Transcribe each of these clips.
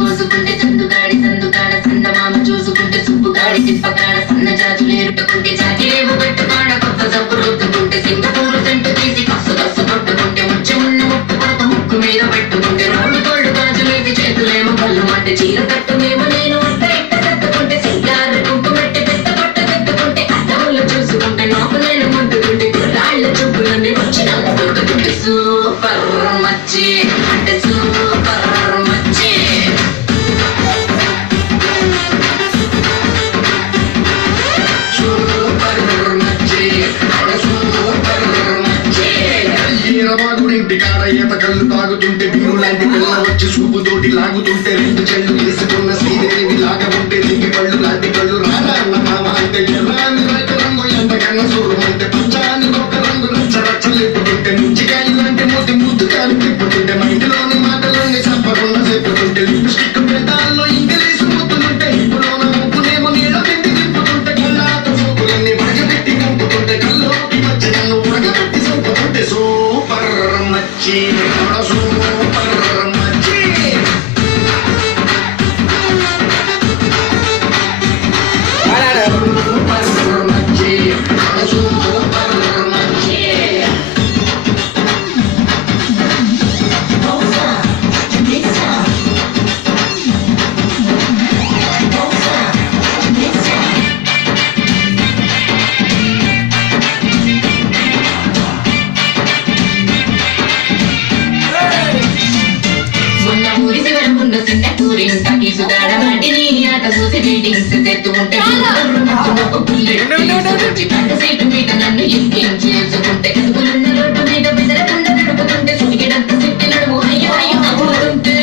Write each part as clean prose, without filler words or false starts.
పోసుకుంటే చందుగాడి సందుకాడ సందమామ చూసుకుంటే సుబ్బుగాడి తిప్పకాడ సన్న జాజులు ఎరుపుకుంటే జాతిరేవు పెట్టుకాడ కొత్త జబ్బు రుద్దుకుంటే సింగపూరు జంటు తీసి కసు కసు కొట్టుకుంటే ముచ్చి ఉన్న ముప్పు కొత్త ముక్కు మీద పెట్టుకుంటే రోడ్డు తోళ్ళు గాజులేసి చేతులేమో కళ్ళు మంటే చీర కట్టుమేమో నేను అంత ఇట్ట సర్దుకుంటే సింగారు కుంకుమెట్టి పెద్ద పొట్ట తెత్తుకుంటే అద్దములు చూసుకుంటే నాకు నేను ముందుకుంటే రాళ్ళ చూపులన్నీ వచ్చి నాకు గుర్తుకుంటే సూపర్ మచ్చి అంటే సూపర్ మచ్చి ఇంటికాడ ఈత కళ్ళు తాగుతుంటే బిరు లాంటి పిల్ల వచ్చి సూపుతోటి లాగుతుంటే రెండు చెళ్ళు వేసుకున్న శ్రీదేవి లాగా ఉంటే లింగి పళ్ళు లాంటి కళ్ళు రానా అన్న మామ అంటే ఎర్రాని రైతు రంగు ఎంతకన్నా సూర్యం అంటే పచ్చాని ఒక రంగు రచ్చ రచ్చలేపుతుంటే ముంచికాయలు అంటే మూతి ముద్దు కాలు తిప్పుతుంటే మైండ్లోని మాటలోని సంపకుండా చెప్పుతుంటే లిప్స్టిక్ పెదాల్లో ఇంగ్లీషు ముద్దులుంటే ఇప్పుడున్న ముప్పునేమో నీళ్ళ తిండి తిప్పుతుంటే కళ్ళాత చూపులన్నీ వడగబెట్టి కంపుతుంటే కల్లోకి వచ్చి నన్ను ఉడగబెట్టి సంపుతుంటే సూపర్ మచ్చి సూపర్ మచ్చి సూపర్ మచ్చి సూపర్ మచ్చి మొన్న ఊరి శివరమున్న చిన్న టూరింగ్ టాకీసు దాడ వాటిని ఆట చూసి రీడింగ్స్ తెత్తుకుంటే సీటు మీద నన్ను ఎక్కించేసుకుంటే కదుపులున్న రోడ్డు మీద బెదరకుండా నడుపుతుంటే సుడిగడంత సిట్టి నడుము అయ్యో అయ్యో అవుతుంటే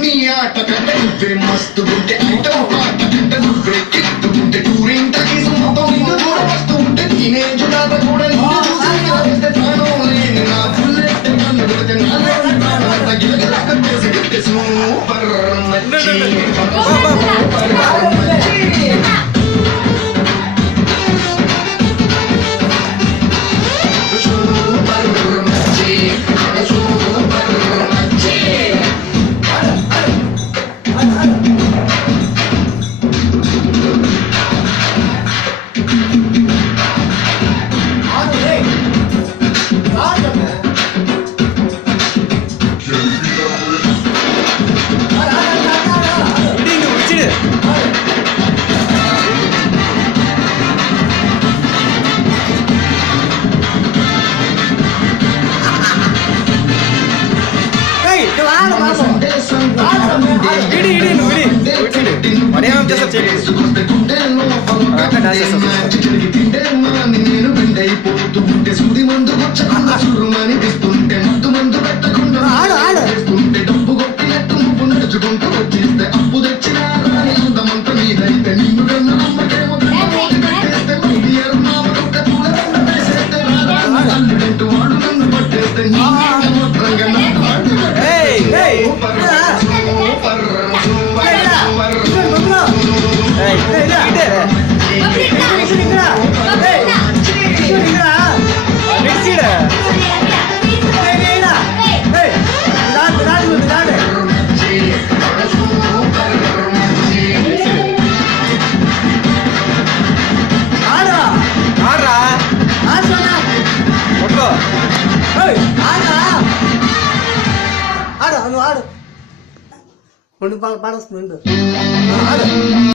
నీ ఆట కంటే నువ్వే మస్తు ఉంటే ఐటమ్ పాట కంటే నువ్వే కిత్తుకుంటే టూరింగ్ టాకీసు మొత్తం నిన్ను చూడ వస్తూ ఉంటే టీనేజ్ దాత కూడా నిన్ను చూసి ఆడిస్తే ప్రాణం లేని నా బుల్లెట్ కన్ను కొడితే నాలో ప్రాణం గిలగిలా కట్టేసి కట్టే సూపర్ మచ్చి సూపర్ మచ్చి సూపర్ మచ్చి సూపర్ మచ్చి సూది మందు వచ్చకుండా సురుమని తెస్తుంటే మత్తు మందు పెట్టకుండా ఆడుతుంటే డబ్బు కొట్టినట్టు ముప్పు నడుచుకుంటూ వచ్చేస్తే అప్పు తెచ్చిన రాని అందమంతా నీదైతే నిన్ను కన్నా అమ్మకేమో పెట్టేస్తే మైడియర్ మామొక్క పూలదండ వేసేస్తే రాదా అల్లుడంటూ వాడు నన్ను పట్టేస్తే నీ మొత్తంగా నా ఆడు పాడొస్తుంది